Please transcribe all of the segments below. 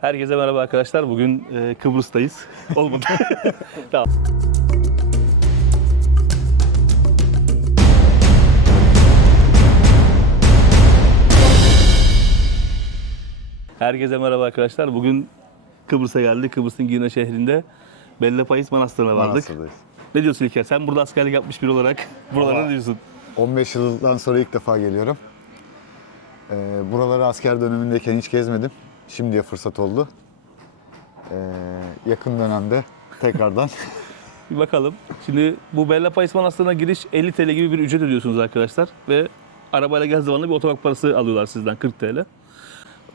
Herkese merhaba arkadaşlar. Bugün e, Kıbrıs'tayız. Olmadı. tamam. Herkese merhaba arkadaşlar. Bugün Kıbrıs'a geldik. Kıbrıs'ın Girne şehrinde Bella Pais Manastırı'na vardık. Manastır'dayız. Ne diyorsun İlker? Sen burada askerlik yapmış biri olarak buralara ne diyorsun? 15 yıldan sonra ilk defa geliyorum. Ee, buraları asker dönemindeyken hiç gezmedim. Şimdiye fırsat oldu. Ee, yakın dönemde tekrardan Bir bakalım. Şimdi bu Bella Pais Manastırı'na giriş 50 TL gibi bir ücret ödüyorsunuz arkadaşlar. Ve arabayla gel zamanında bir otopark parası alıyorlar sizden 40 TL.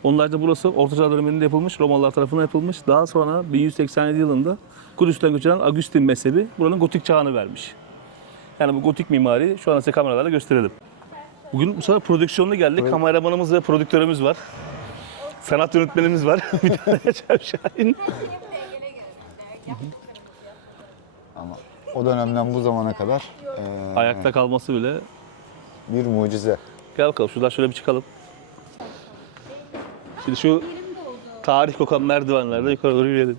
Onun haricinde burası Orta Çağ döneminde yapılmış, Romalılar tarafından yapılmış. Daha sonra 1187 yılında Kudüs'ten göçeren Agustin mezhebi buranın gotik çağını vermiş. Yani bu gotik mimari şu an size kameralarla gösterelim. Bugün bu sefer prodüksiyonlu geldik. Evet. Kameramanımız ve prodüktörümüz var. Sanat yönetmenimiz var. bir tane Recep Şahin. ama o dönemden bu zamana kadar ee, Ayakta kalması bile bir mucize. Gel bakalım şuradan şöyle bir çıkalım. Şimdi şu tarih kokan merdivenlerde yukarı doğru yürüyelim.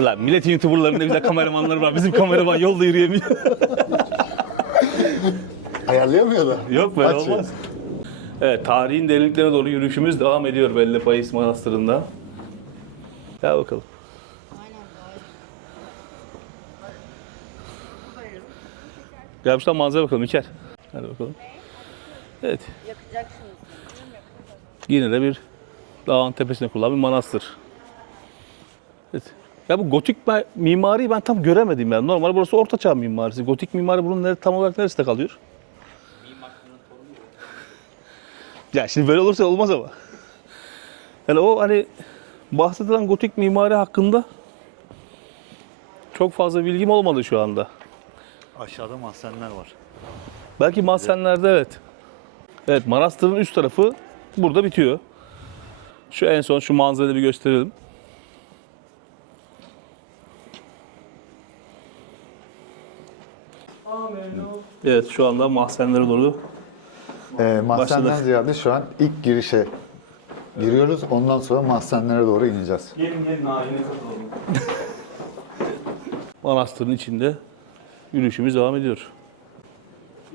Lan milletin youtuberlarının ne güzel kameramanları var. Bizim kameraman yolda yürüyemiyor. Ayarlayamıyor da. Yok böyle Açıyor. olmaz. Evet tarihin derinliklerine doğru yürüyüşümüz devam ediyor Belle Pais Manastırı'nda. Gel bakalım. Gel şuradan manzara bakalım İlker. Hadi bakalım. Evet. Yine de bir dağın tepesine kurulan bir manastır. Evet. Ya bu gotik mi- mimariyi ben tam göremedim yani. Normal burası ortaçağ mimarisi. Gotik mimari bunun tam olarak neresinde kalıyor? Ya şimdi böyle olursa olmaz ama. Yani o hani bahsedilen gotik mimari hakkında çok fazla bilgim olmadı şu anda. Aşağıda mahzenler var. Belki mahzenlerde evet. Evet manastırın üst tarafı burada bitiyor. Şu en son şu manzarayı bir gösterelim. Evet şu anda mahzenlere doğru Ee, mahzenden Başladık. ziyade şu an ilk girişe giriyoruz. Ondan sonra mahzenlere doğru ineceğiz. Gelin gelin ayine katılalım. Manastırın içinde yürüyüşümüz devam ediyor.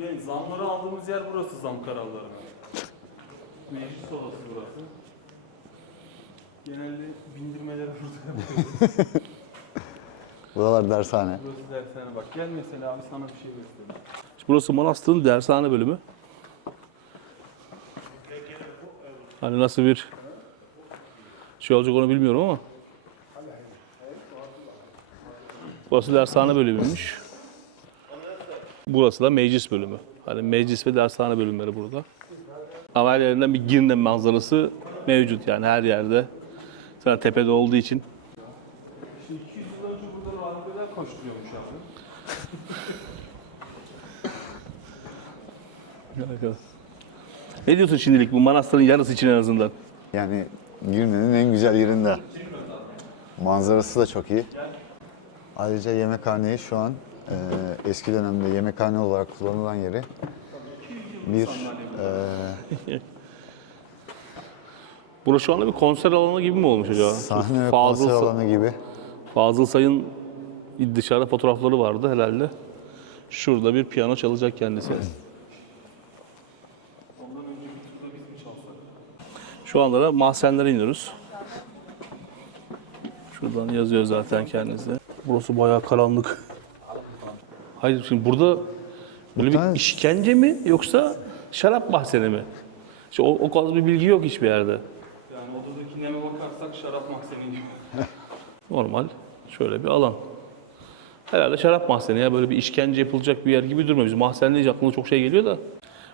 Yani zamları aldığımız yer burası zam kararlarına. Meclis odası burası. Genelde bindirmeleri burada yapıyoruz. Buralar dershane. Burası dershane bak. Gel mesela abi sana bir şey göstereyim. Burası manastırın dershane bölümü. Hani nasıl bir şey olacak onu bilmiyorum ama. Burası dershane bölümüymüş. Burası da meclis bölümü. Hani meclis ve dershane bölümleri burada. Ama her yerinden bir Girne manzarası mevcut yani her yerde. Zaten tepede olduğu için. Şimdi 200 yıl önce burada rahibeler koşturuyormuş abi. Ne diyorsun şimdilik bu manastırın yarısı için en azından? Yani Girne'nin en güzel yerinde. Manzarası da çok iyi. Ayrıca yemekhaneyi şu an e, eski dönemde yemekhane olarak kullanılan yeri bir e, Burası şu anda bir konser alanı gibi mi olmuş acaba? sahne ve konser Sa- alanı gibi. Fazıl Say'ın dışarıda fotoğrafları vardı herhalde. Şurada bir piyano çalacak kendisi. Şu anda da mahzenlere iniyoruz. Şuradan yazıyor zaten kendisi. Burası bayağı karanlık. Hayır şimdi burada böyle bir işkence mi yoksa şarap mahzeni mi? İşte o, o kadar bir bilgi yok hiçbir yerde. Yani odadaki neme bakarsak şarap mahzeni gibi. Normal şöyle bir alan. Herhalde şarap mahzeni ya böyle bir işkence yapılacak bir yer gibi durmuyor. Biz mahzen deyince aklıma çok şey geliyor da.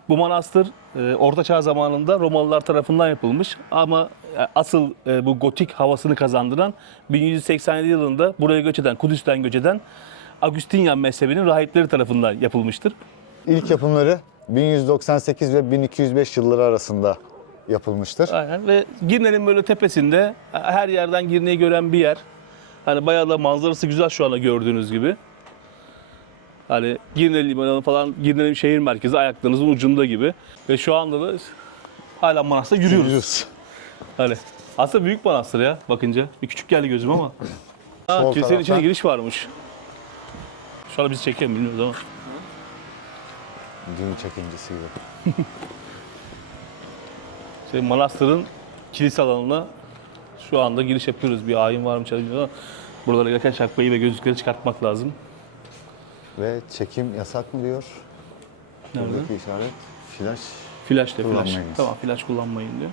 Bu manastır e, Orta Çağ zamanında Romalılar tarafından yapılmış ama e, asıl e, bu gotik havasını kazandıran 1187 yılında buraya göç eden, Kudüs'ten göç eden Agustinyan mezhebinin rahipleri tarafından yapılmıştır. İlk yapımları 1198 ve 1205 yılları arasında yapılmıştır. Aynen ve Girne'nin böyle tepesinde her yerden Girne'yi gören bir yer. Hani bayağı da manzarası güzel şu anda gördüğünüz gibi. Hani Girne Limanı falan Girne'nin şehir merkezi ayaklarınızın ucunda gibi. Ve şu anda da hala manastır yürüyoruz. Yürüyoruz. Hani aslında büyük manastır ya bakınca. Bir küçük geldi gözüm ama. Ha, kilisenin içine giriş varmış. Şu anda bizi mu bilmiyoruz ama. Düğün çekincisi gibi. Şey, manastırın kilise alanına şu anda giriş yapıyoruz. Bir ayin var mı çalışmıyor ama buralara gelirken şapkayı ve gözlükleri çıkartmak lazım. Ve çekim yasak mı diyor? Nerede? Buradaki işaret flash. Flash de flash. Tamam flash kullanmayın diyor.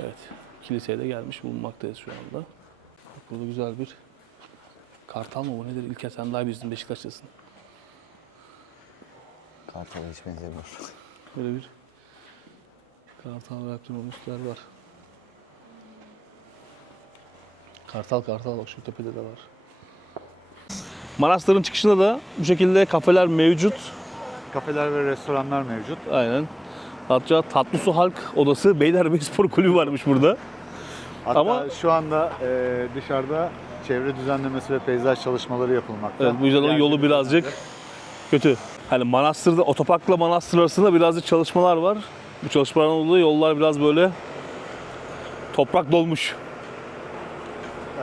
Evet. Kiliseye de gelmiş bulunmaktayız şu anda. Burada güzel bir kartal mı bu nedir? İlker sen daha bizim Beşiktaşlısın. Kartala hiç benzemiyor. Böyle bir kartal yaptırmamışlar var. Kartal kartal bak şu tepede de var. Manastırın çıkışında da bu şekilde kafeler mevcut. Kafeler ve restoranlar mevcut. Aynen. Hatta Tatlısu Halk Odası Beylerbeyi Spor Kulübü varmış burada. Hatta Ama- şu anda e, dışarıda çevre düzenlemesi ve peyzaj çalışmaları yapılmakta. Evet bu yüzden Diğer yolu birazcık kötü. Hani manastırda, otoparkla manastır arasında birazcık çalışmalar var. Bu çalışmalardan dolayı yollar biraz böyle toprak dolmuş.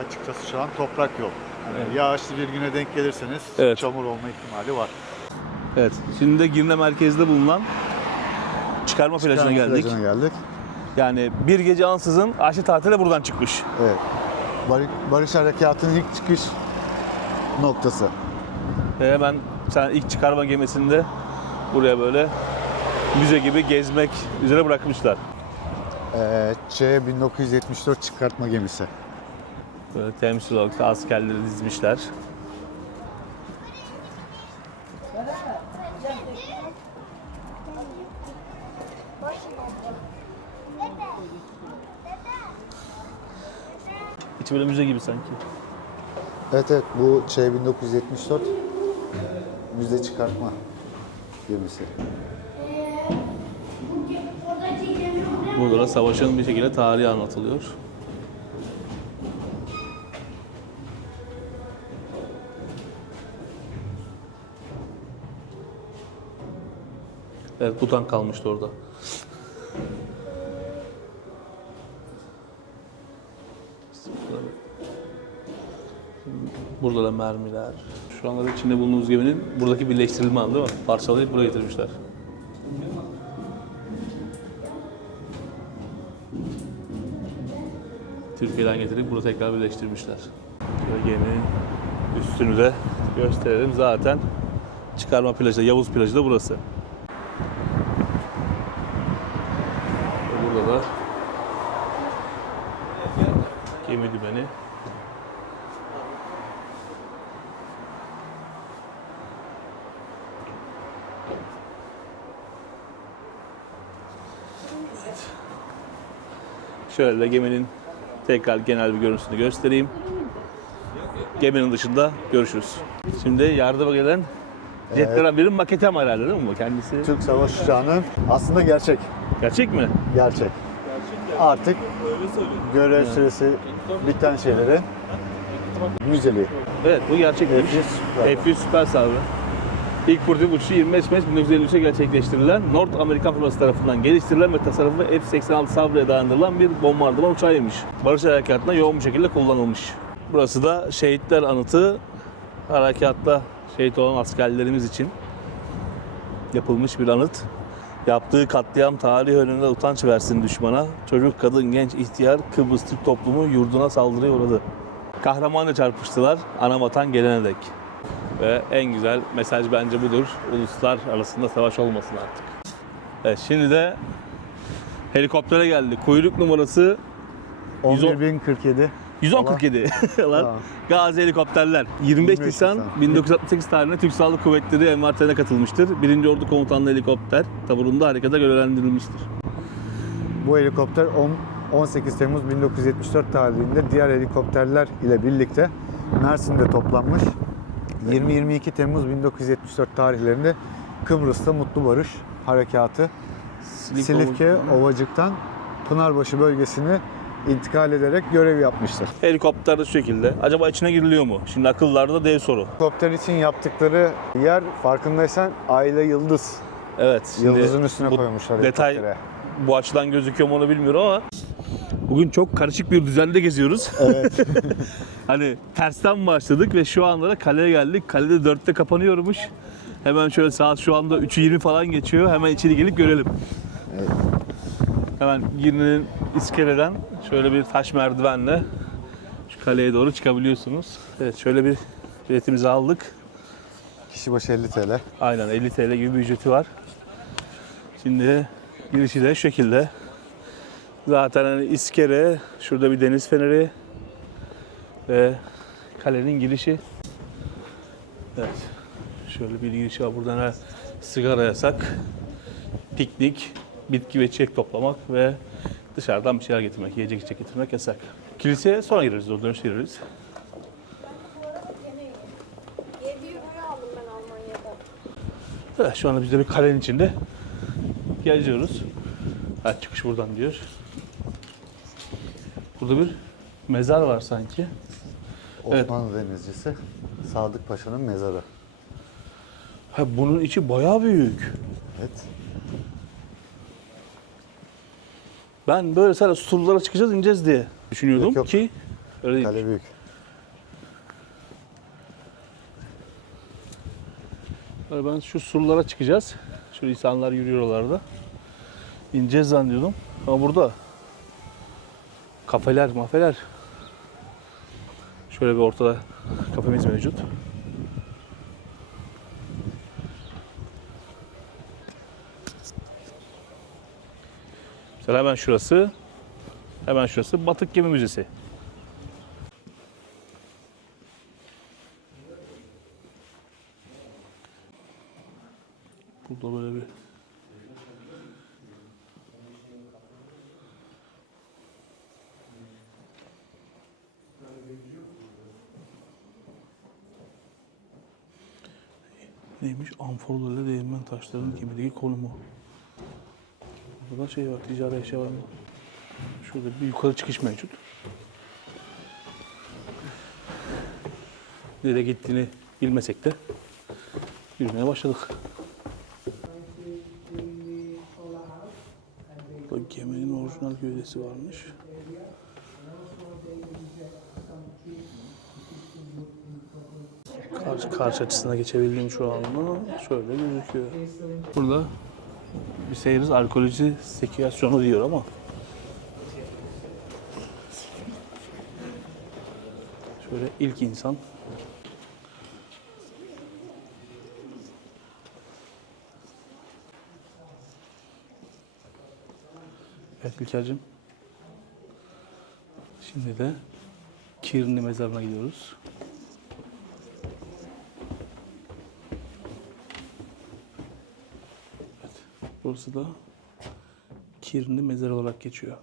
Açıkçası şu an toprak yol. Yani Yağışlı bir güne denk gelirseniz Evet. çamur olma ihtimali var. Evet. Şimdi de Girne merkezde bulunan çıkarma plajına geldik. Plajına geldik. Yani bir gece ansızın Ayşe tatile buradan çıkmış. Evet. Barış, Barış Harekatı'nın ilk çıkış noktası. Ve hemen sen ilk çıkarma gemisinde buraya böyle müze gibi gezmek üzere bırakmışlar. Ee, C 1974 çıkartma gemisi. Böyle temsil olarak da askerleri dizmişler. İçi böyle müze gibi sanki. Evet evet bu C 1974 müze çıkartma gemisi. Burada da savaşın bir şekilde tarihi anlatılıyor. Evet butan kalmıştı orada. Burada da mermiler. Şu anda da içinde bulunduğumuz geminin buradaki birleştirilme anı değil mi? Parçalayıp buraya getirmişler. Türkiye'den getirip burada tekrar birleştirmişler. Geminin üstünü de gösterelim. Zaten çıkarma plajı, Yavuz plajı da burası. Ve Burada da gemi dümeni. Şöyle geminin tekrar genel bir görüntüsünü göstereyim. Geminin dışında görüşürüz. Şimdi yardıma gelen jetlerden birinin maketi ama herhalde değil mi bu kendisi? Türk Savaş Uçağı'nın aslında gerçek. Gerçek mi? Gerçek. Artık görev süresi biten şeyleri müzeli. Evet bu gerçekmiş. F100 Super. F100 Super Sabre. İlk prototiп uçuşu 25 Mayıs 1953'te gerçekleştirilen North Amerikan firması tarafından geliştirilen ve tasarımı F-86 Sabre'ye dayandırılan bir bombardıman uçağıymış. Barış Harekatı'nda yoğun bir şekilde kullanılmış. Burası da şehitler anıtı. Harekatta şehit olan askerlerimiz için yapılmış bir anıt. Yaptığı katliam tarihi önünde utanç versin düşmana. Çocuk, kadın, genç, ihtiyar Kıbrıs Türk toplumu yurduna saldırıya uğradı. Kahramanla çarpıştılar ana vatan gelene dek. Ve en güzel mesaj bence budur. Uluslar arasında savaş olmasın artık. Evet, şimdi de helikoptere geldi. Kuyruk numarası 11047. 117. Lan. Gazi helikopterler. 25 25 Nisan Nisan. 1968 tarihinde Türk Silahlı Kuvvetleri envanterine katılmıştır. 1. Ordu Komutanlığı helikopter taburunda harekata görevlendirilmiştir. Bu helikopter on- 18 Temmuz 1974 tarihinde diğer helikopterler ile birlikte Mersin'de toplanmış. 20-22 Temmuz 1974 tarihlerinde Kıbrıs'ta Mutlu Barış Harekatı Silifke Ovacık'tan Pınarbaşı bölgesine intikal ederek görev yapmıştır. Helikopter de şu şekilde. Acaba içine giriliyor mu? Şimdi akıllarda dev soru. Helikopter için yaptıkları yer farkındaysan Aile Yıldız Evet. Yıldızın üstüne bu koymuşlar Detay helikoptere. bu açıdan gözüküyor mu onu bilmiyorum ama bugün çok karışık bir düzende geziyoruz. Evet. hani tersten başladık ve şu anda da kaleye geldik. Kalede 4'te kapanıyormuş. Hemen şöyle saat şu anda 3'ü 20 falan geçiyor. Hemen içeri gelip görelim. Hemen Girne'nin iskeleden şöyle bir taş merdivenle şu kaleye doğru çıkabiliyorsunuz. Evet şöyle bir biletimizi aldık. Kişi başı 50 TL. Aynen 50 TL gibi bir ücreti var. Şimdi girişi de şu şekilde. Zaten hani iskele, şurada bir deniz feneri ve kalenin girişi. Evet. Şöyle bir girişi var. Buradan her sigara yasak, piknik, bitki ve çiçek toplamak ve dışarıdan bir şeyler getirmek, yiyecek içecek getirmek yasak. Kiliseye sonra gireriz, o dönüşte gireriz. Gene 7 euroya aldım ben Almanya'da. Evet, şu anda biz de bir kalenin içinde geziyoruz. Ha, çıkış buradan diyor. Burada bir mezar var sanki. Osmanlı denizcisi Sadık Paşa'nın mezarı. Ha, bunun içi bayağı büyük. Evet. Ben böyle sadece surlara çıkacağız ineceğiz diye düşünüyordum Yok, yok. ki öyle değil. Kale büyük. Böyle Ben şu surlara çıkacağız. Şu insanlar yürüyor oralarda. İneceğiz zannediyordum. Ama burada kafeler, mafeler. Şöyle bir ortada kafemiz mevcut. Mesela hemen şurası, hemen şurası Batık Gemi Müzesi. Burada böyle bir Neymiş? Amforlarla taşlarının gemideki konumu. Burada şey var, ticari eşya var mı? Şurada bir yukarı çıkış mevcut. Nereye gittiğini bilmesek de yürümeye başladık. Burada geminin orijinal gövdesi varmış. Karşı, karşı açısına geçebildiğim şu anda şöyle gözüküyor. Burada bir seyiriz arkeoloji seküyasyonu diyor ama şöyle ilk insan Evet İlker'cim. Şimdi de Kirni mezarına gidiyoruz. Burası da Kirni mezar olarak geçiyor.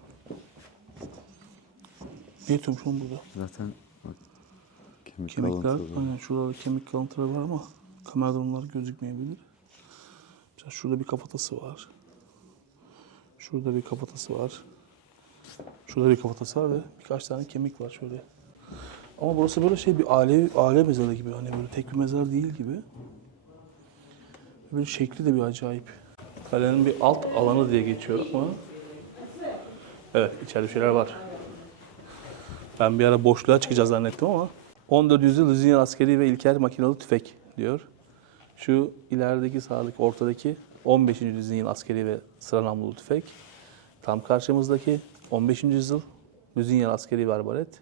Ne yapıyormuş oğlum burada? Zaten bak, kemik Kemikler, kalıntıları. aynen şurada da kemik kalıntıları var ama kamerada onlar gözükmeyebilir. Mesela şurada bir kafatası var. Şurada bir kafatası var. Şurada bir kafatası var ve birkaç tane kemik var şöyle. Ama burası böyle şey bir aile, aile mezarı gibi. Hani böyle tek bir mezar değil gibi. Böyle şekli de bir acayip. Kalenin bir alt alanı diye geçiyor ama Evet içeride şeyler var. Ben bir ara boşluğa çıkacağız zannettim ama 14 yüzyıl Lüzingen askeri ve ilkel makinalı tüfek diyor. Şu ilerideki sağdaki ortadaki 15. Lüzingen askeri ve sıra namlulu tüfek. Tam karşımızdaki 15. yüzyıl Lüzingen askeri ve arbalet.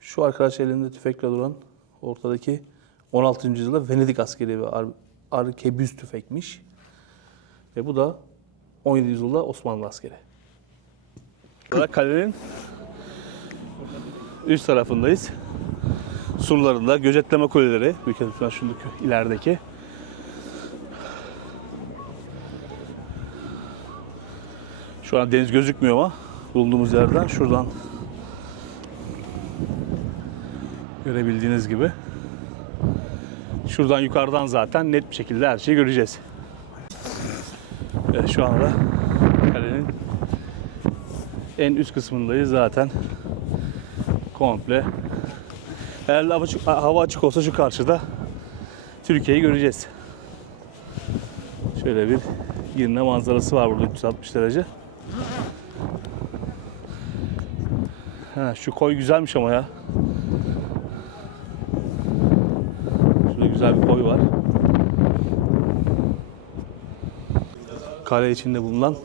Şu arkadaş elinde tüfekle duran ortadaki 16. yüzyılda Venedik askeri ve ar arkebüs tüfekmiş. Ve bu da 17. yüzyılda Osmanlı askeri. Burada kalenin üst tarafındayız. Surlarında gözetleme kuleleri, büyük ihtimalle şundaki ilerideki. Şu an deniz gözükmüyor ama bulunduğumuz yerden şuradan görebildiğiniz gibi. Şuradan yukarıdan zaten net bir şekilde her şeyi göreceğiz. Şu anda kalenin en üst kısmındayız zaten. Komple. Eğer hava açık, olsa şu karşıda Türkiye'yi göreceğiz. Şöyle bir Girne manzarası var burada 360 derece. Ha, şu koy güzelmiş ama ya. Şurada güzel bir koy var. Kale içinde bulunan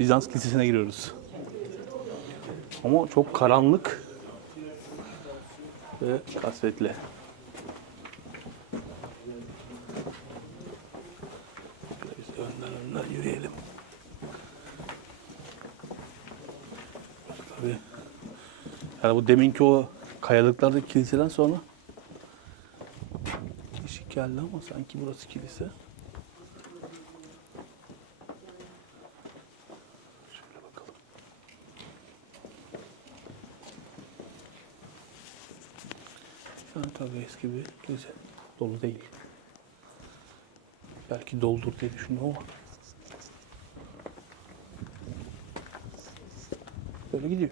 Bizans Kilisesi'ne giriyoruz. Ama çok karanlık ve kasvetli. Önden önden yürüyelim. Tabii. Yani bu deminki o kayalıklardaki kiliseden sonra ışık geldi ama sanki burası kilise. Şu tabii eski bir kilise. Dolu değil. Belki doldur diye düşündüm ama. Böyle gidiyor.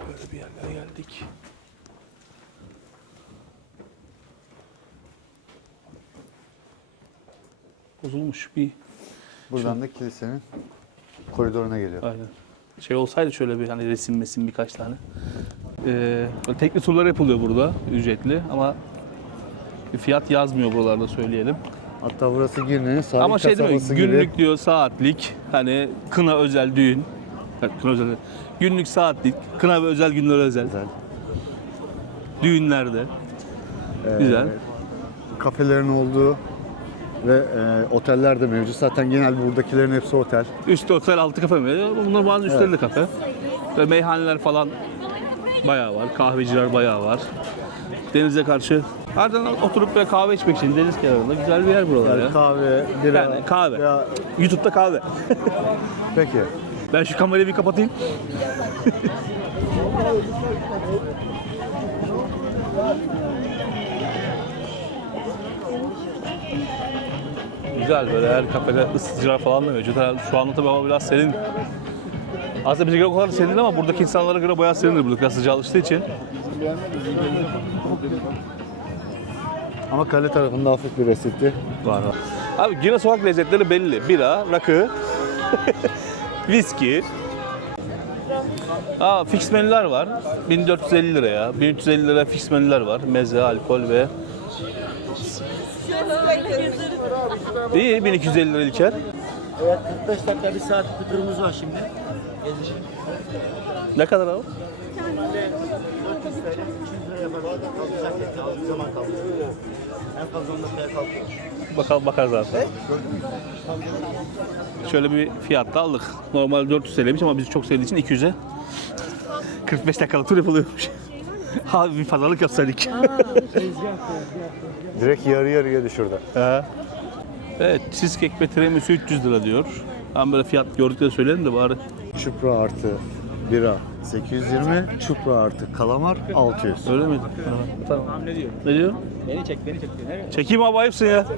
Böyle bir yerlere geldik. Bozulmuş bir Buradan da kilisenin koridoruna geliyor. Aynen. Şey olsaydı şöyle bir hani resim mesim birkaç tane. Ee, böyle tekli turlar yapılıyor burada ücretli ama bir fiyat yazmıyor buralarda söyleyelim. Hatta burası Girne'nin sahil ama şey değil mi? kasabası gibi. Günlük diyor saatlik hani kına özel düğün. Kına özel. Günlük saatlik, kına ve özel günler özel. Güzel. Düğünlerde. Güzel. Kafelerin olduğu ve e, oteller de mevcut. Zaten genel buradakilerin hepsi otel. Üstü otel, altı kafe mi? Bunlar bazı üstleri de kafe. Ve meyhaneler falan bayağı var. Kahveciler bayağı var. Denize karşı Ardından oturup böyle kahve içmek için deniz kenarında güzel bir yer buralar Yani ya. kahve, bira. Yani kahve. veya- YouTube'da kahve. Peki. Ben şu kamerayı bir kapatayım. Güzel böyle her kafede ısıtıcılar falan da mevcut. Herhalde şu anda tabii hava biraz serin. Aslında bize göre o kadar da serin değil ama buradaki insanlara göre bayağı serindir burada. Biraz sıcağı alıştığı için. Ama kale tarafında hafif bir esinti. Var var. Abi Gine sokak lezzetleri belli. Bira, rakı, viski. Aa, fix menüler var. 1450 liraya, 1350 liraya fix menüler var. Meze, alkol ve... İyi, 1250 lira İlker. Evet 45 dakika bir saat bir turumuz var şimdi. Gezişim. Ne kadar abi? 400 TL 300 lira yapar. Kalkacak yani az bir zaman kaldı. En fazla 10 dakikaya kalkıyor. Bakalım bakarız abi. Şöyle bir fiyatta aldık. Normal 400 TL'ymiş ama biz çok sevdiği için 200'e 45 dakikalık tur yapılıyormuş. Abi bir pazarlık yapsaydık. Direkt yarı yarıya düşürdü. Evet, cheesecake ve tiramisu 300 lira diyor. Ben böyle fiyat gördükleri söyledim de bari. Çupra artı bira 820, çupra artı kalamar 600. Öyle miydi? Tamam. Ne diyor? Ne diyor? Beni çek beni çek. Nereye? Çekeyim abi ayıpsın ya.